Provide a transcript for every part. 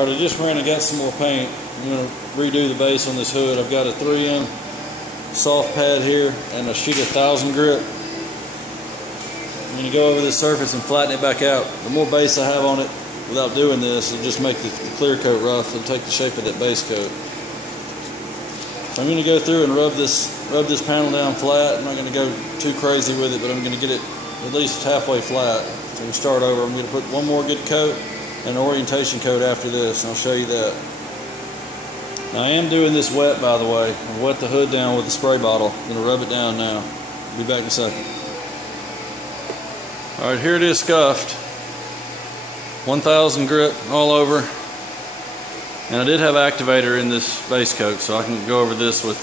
Alright, I just ran and got some more paint. I'm going to redo the base on this hood. I've got a 3M soft pad here and a sheet of 1000 grit. I'm going to go over this surface and flatten it back out. The more base I have on it without doing this, it'll just make the clear coat rough and take the shape of that base coat. So I'm going to go through and rub this panel down flat. I'm not going to go too crazy with it, but I'm going to get it at least halfway flat. So we start over. I'm going to put one more good coat and an orientation coat after this, and I'll show you that. Now I am doing this wet, by the way. I'll wet the hood down with a spray bottle. I'm going to rub it down now. I'll be back in a second. Alright, here it is scuffed. 1000 grit all over. And I did have activator in this base coat, so I can go over this with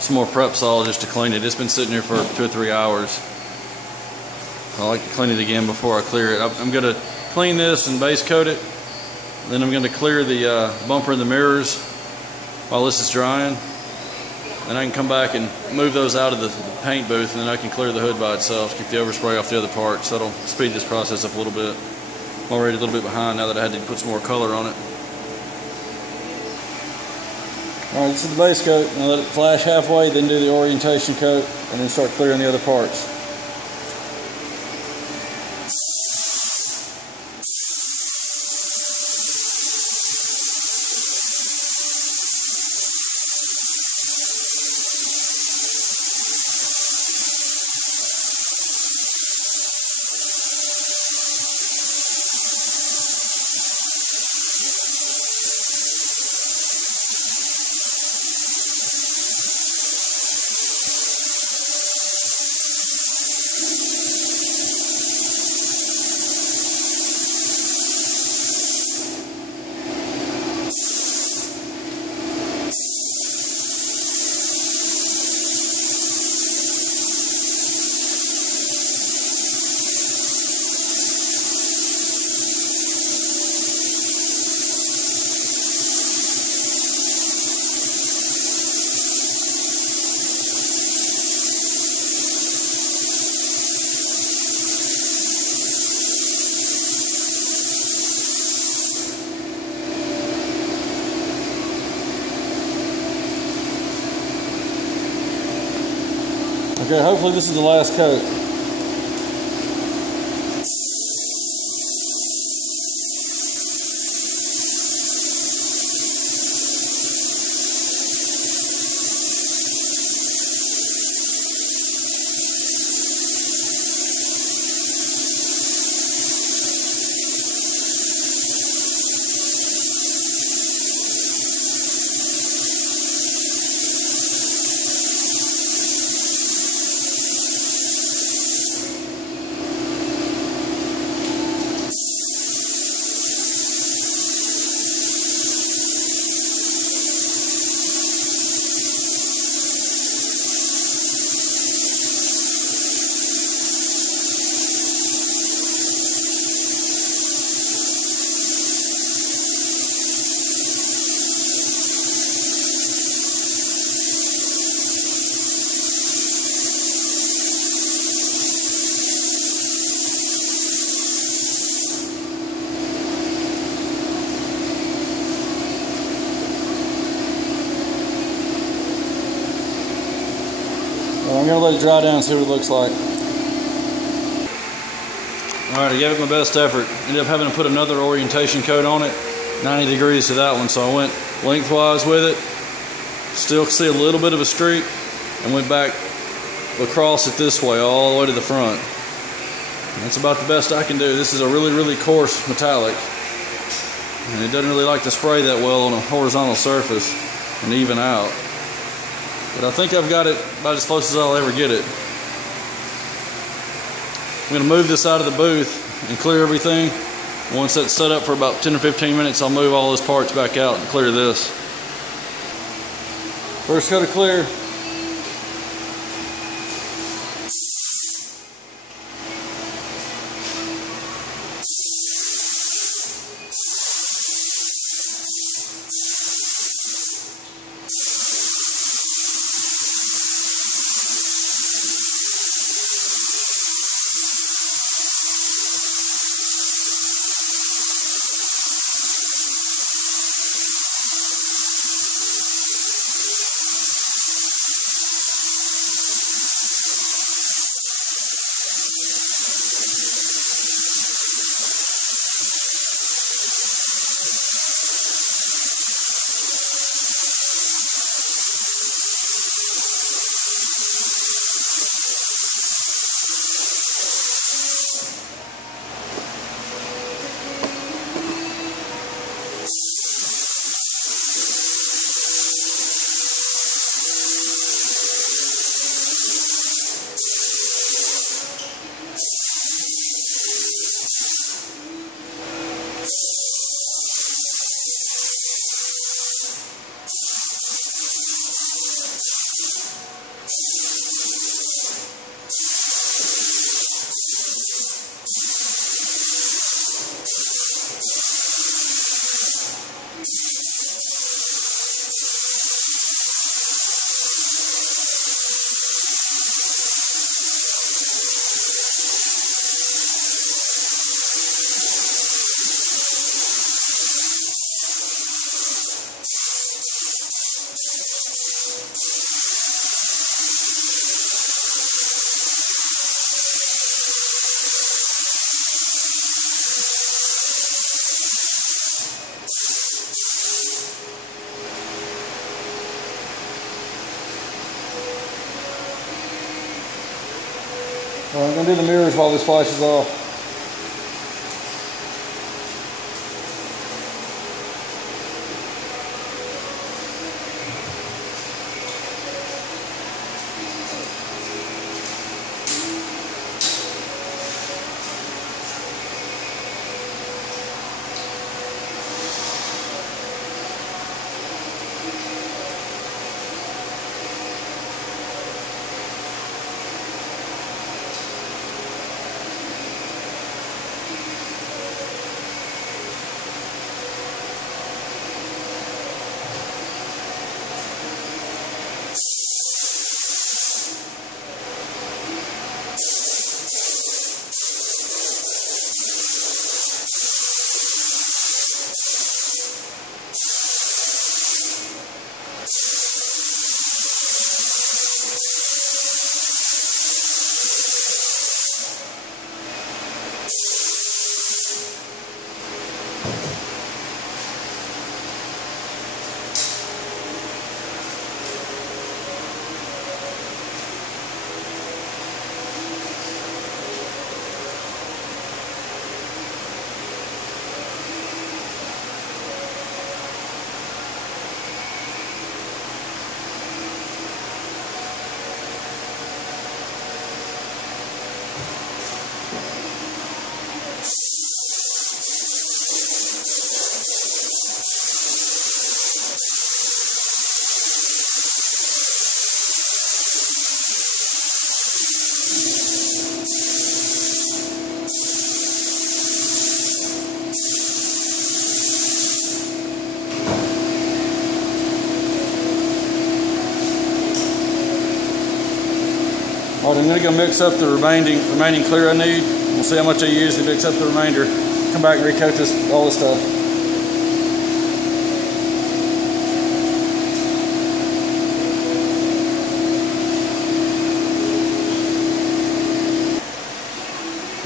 some more prep sol just to clean it. It's been sitting here for 2 or 3 hours. I like to clean it again before I clear it. I'm going to clean this and base coat it. Then I'm going to clear the bumper and the mirrors while this is drying. And I can come back and move those out of the paint booth, and then I can clear the hood by itself, keep the overspray off the other parts. That'll speed this process up a little bit. I'm already a little bit behind now that I had to put some more color on it. Alright, this is the base coat. Now let it flash halfway, then do the orientation coat, and then start clearing the other parts. Okay, hopefully this is the last coat. I'm going to let it dry down and see what it looks like. Alright, I gave it my best effort. Ended up having to put another orientation coat on it, 90 degrees to that one, so I went lengthwise with it. Still see a little bit of a streak, and went back across it this way, all the way to the front. And that's about the best I can do. This is a really, really coarse metallic, and it doesn't really like to spray that well on a horizontal surface and even out. But I think I've got it about as close as I'll ever get it. I'm going to move this out of the booth and clear everything. Once that's set up for about 10 or 15 minutes, I'll move all those parts back out and clear this. First coat of clear. Alright, I'm going to do the mirrors while this flashes off. Alright, I'm going to go mix up the remaining clear I need. We'll see how much I use to mix up the remainder. Come back and recoat all this stuff.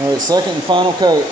Alright, second and final coat.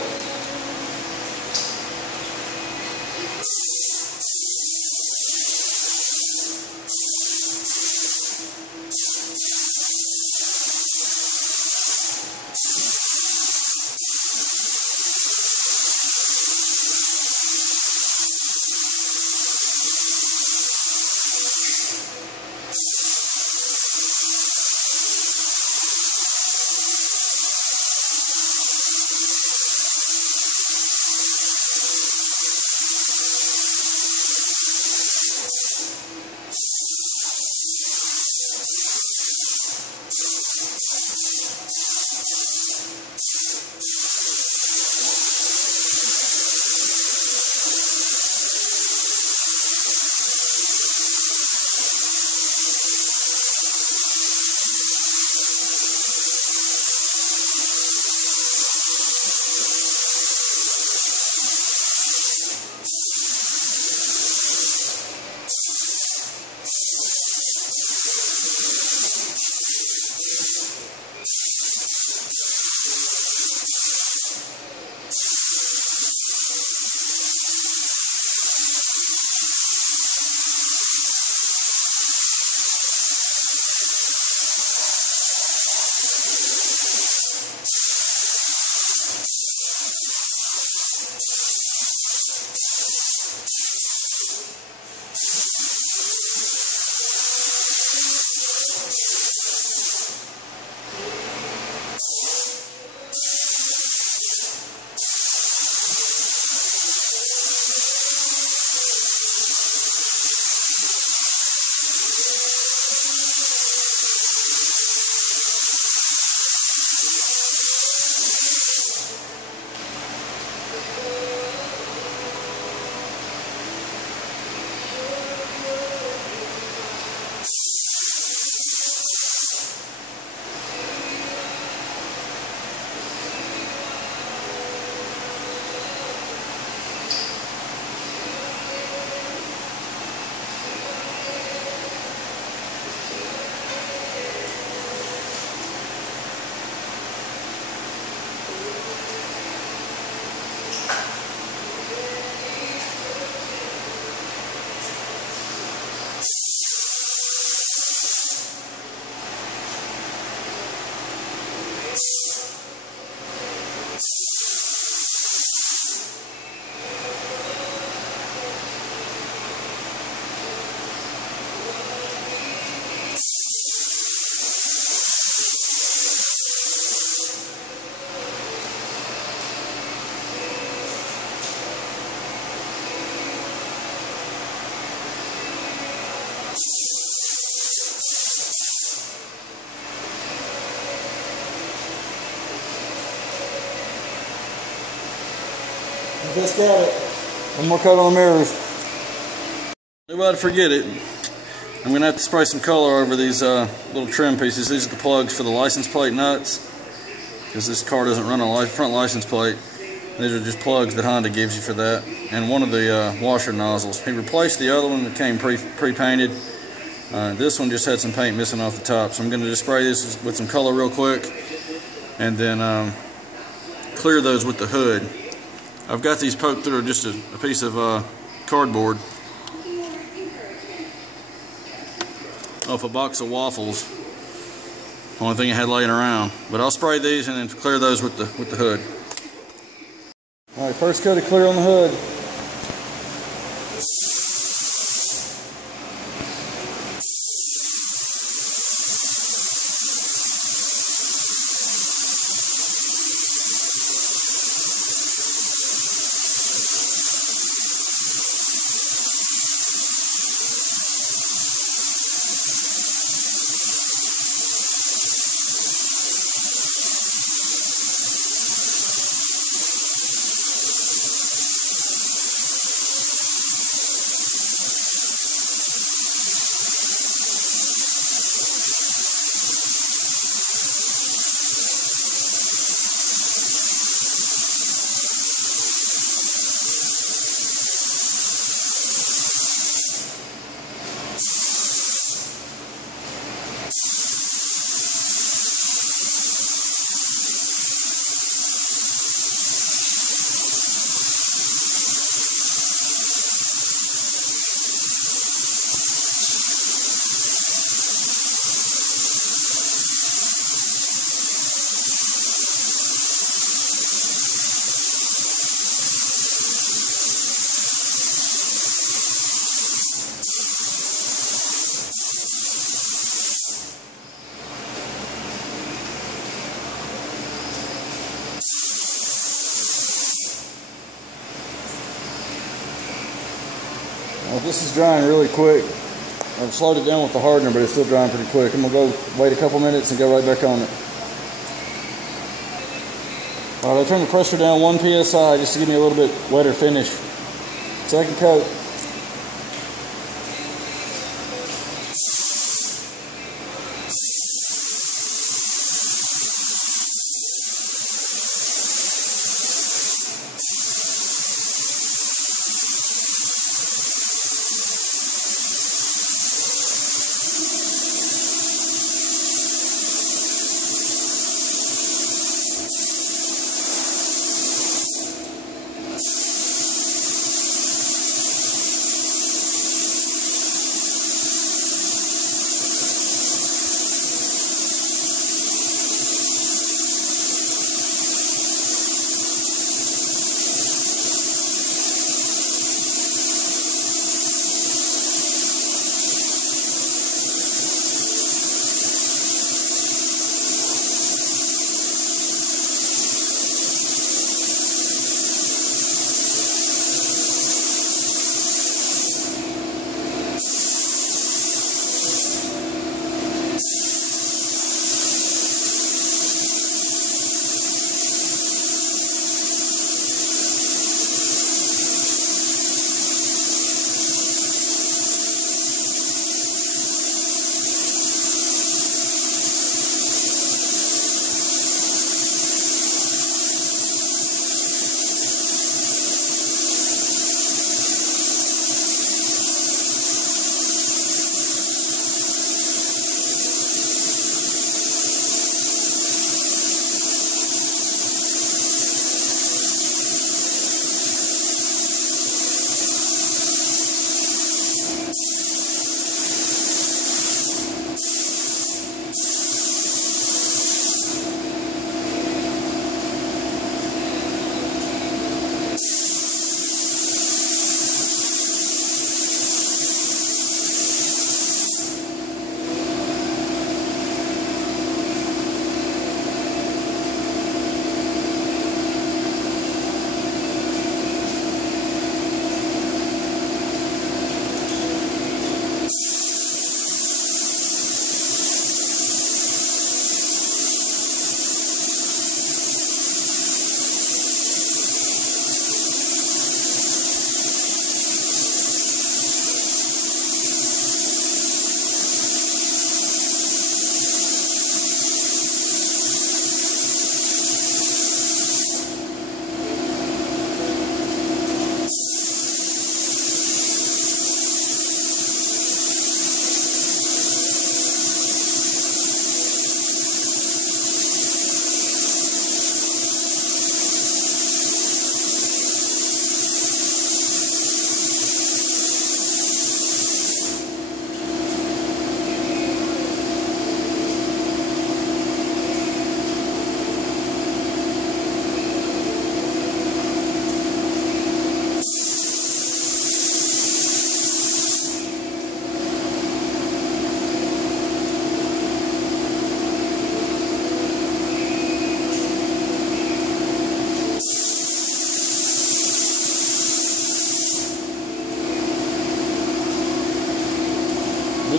Just got it. One more coat on the mirrors. Nobody forget it. I'm going to have to spray some color over these little trim pieces. These are the plugs for the license plate nuts, because this car doesn't run a front license plate. These are just plugs that Honda gives you for that. And one of the washer nozzles. He replaced the other one that came pre-painted. This one just had some paint missing off the top. So I'm going to just spray this with some color real quick, and then clear those with the hood. I've got these poked through just a piece of cardboard off a box of waffles. Only thing I had laying around. But I'll spray these and then clear those with the hood. Alright, first coat of clear on the hood. Well, this is drying really quick. I've slowed it down with the hardener, but it's still drying pretty quick. I'm going to go wait a couple minutes and go right back on it. Alright, I turned the pressure down 1 psi just to give me a little bit wetter finish. Second coat.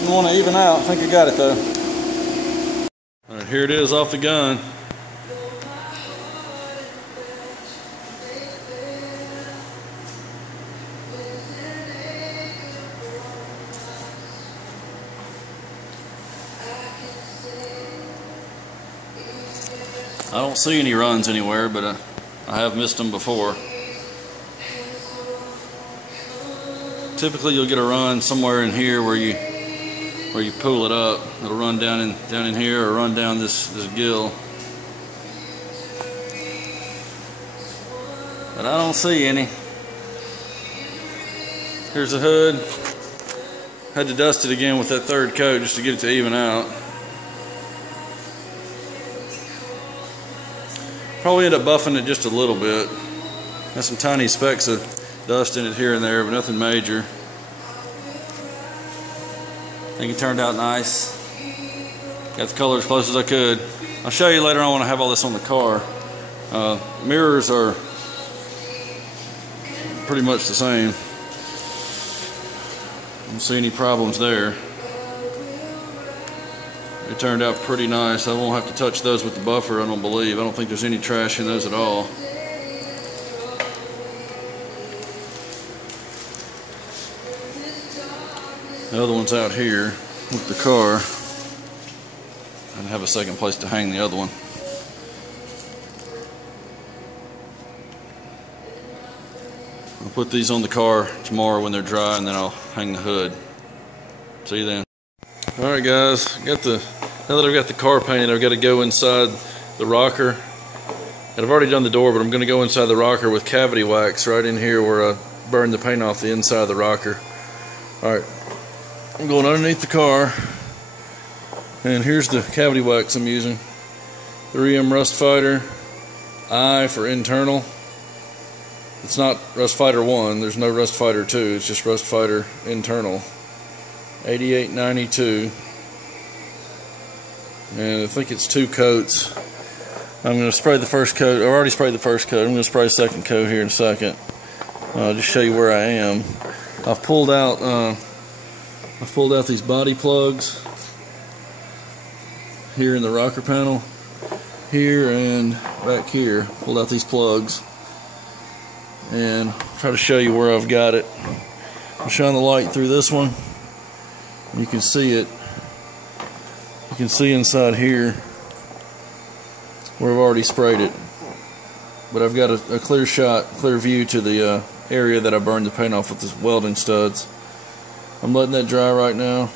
Didn't want to even out. I think I got it though. All right, here it is off the gun. I don't see any runs anywhere, but I have missed them before. Typically you'll get a run somewhere in here where you pull it up. It'll run down in here or run down this gill. But I don't see any. Here's the hood. Had to dust it again with that third coat just to get it to even out. Probably end up buffing it just a little bit. Got some tiny specks of dust in it here and there, but nothing major. I think it turned out nice. Got the color as close as I could. I'll show you later on when I have all this on the car. Mirrors are pretty much the same. Don't see any problems there. It turned out pretty nice. I won't have to touch those with the buffer, I don't believe. I don't think there's any trash in those at all. The other one's out here with the car. I didn't have a second place to hang the other one. I'll put these on the car tomorrow when they're dry, and then I'll hang the hood. See you then. Alright guys, now that I've got the car painted, I've got to go inside the rocker. And I've already done the door, but I'm going to go inside the rocker with cavity wax right in here where I burned the paint off the inside of the rocker. Alright, I'm going underneath the car, and here's the cavity wax I'm using. 3M Rust Fighter, I for internal. It's not Rust Fighter 1, there's no Rust Fighter 2, it's just Rust Fighter internal. 8892, and I think it's 2 coats. I'm going to spray the first coat. I've already sprayed the first coat. I'm going to spray the second coat here in a second. Just show you where I am. I've pulled out these body plugs here in the rocker panel, here and back here. Pulled out these plugs, and try to show you where I've got it. I'll shine the light through this one. You can see it. You can see inside here where I've already sprayed it. But I've got a clear shot, clear view to the area that I burned the paint off with the welding studs. I'm letting that dry right now.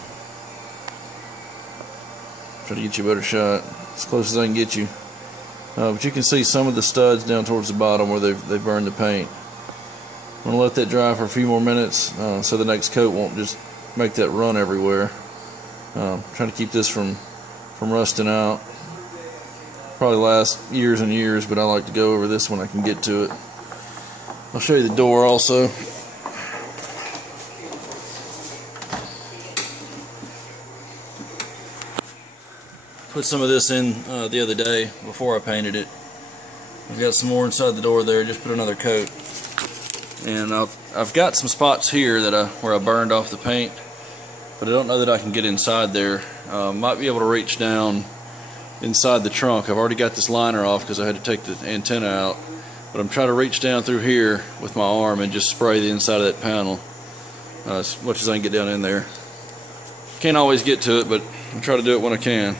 Try to get you a better shot, as close as I can get you. But you can see some of the studs down towards the bottom where they've burned the paint. I'm going to let that dry for a few more minutes so the next coat won't just make that run everywhere. Trying to keep this from rusting out. Probably last years and years, but I like to go over this when I can get to it. I'll show you the door also. Put some of this in the other day before I painted it. I've got some more inside the door there, just put another coat. And I've got some spots here where I burned off the paint, but I don't know that I can get inside there. Might be able to reach down inside the trunk. I've already got this liner off because I had to take the antenna out, but I'm trying to reach down through here with my arm and just spray the inside of that panel as much as I can get down in there. Can't always get to it, but I'll try to do it when I can.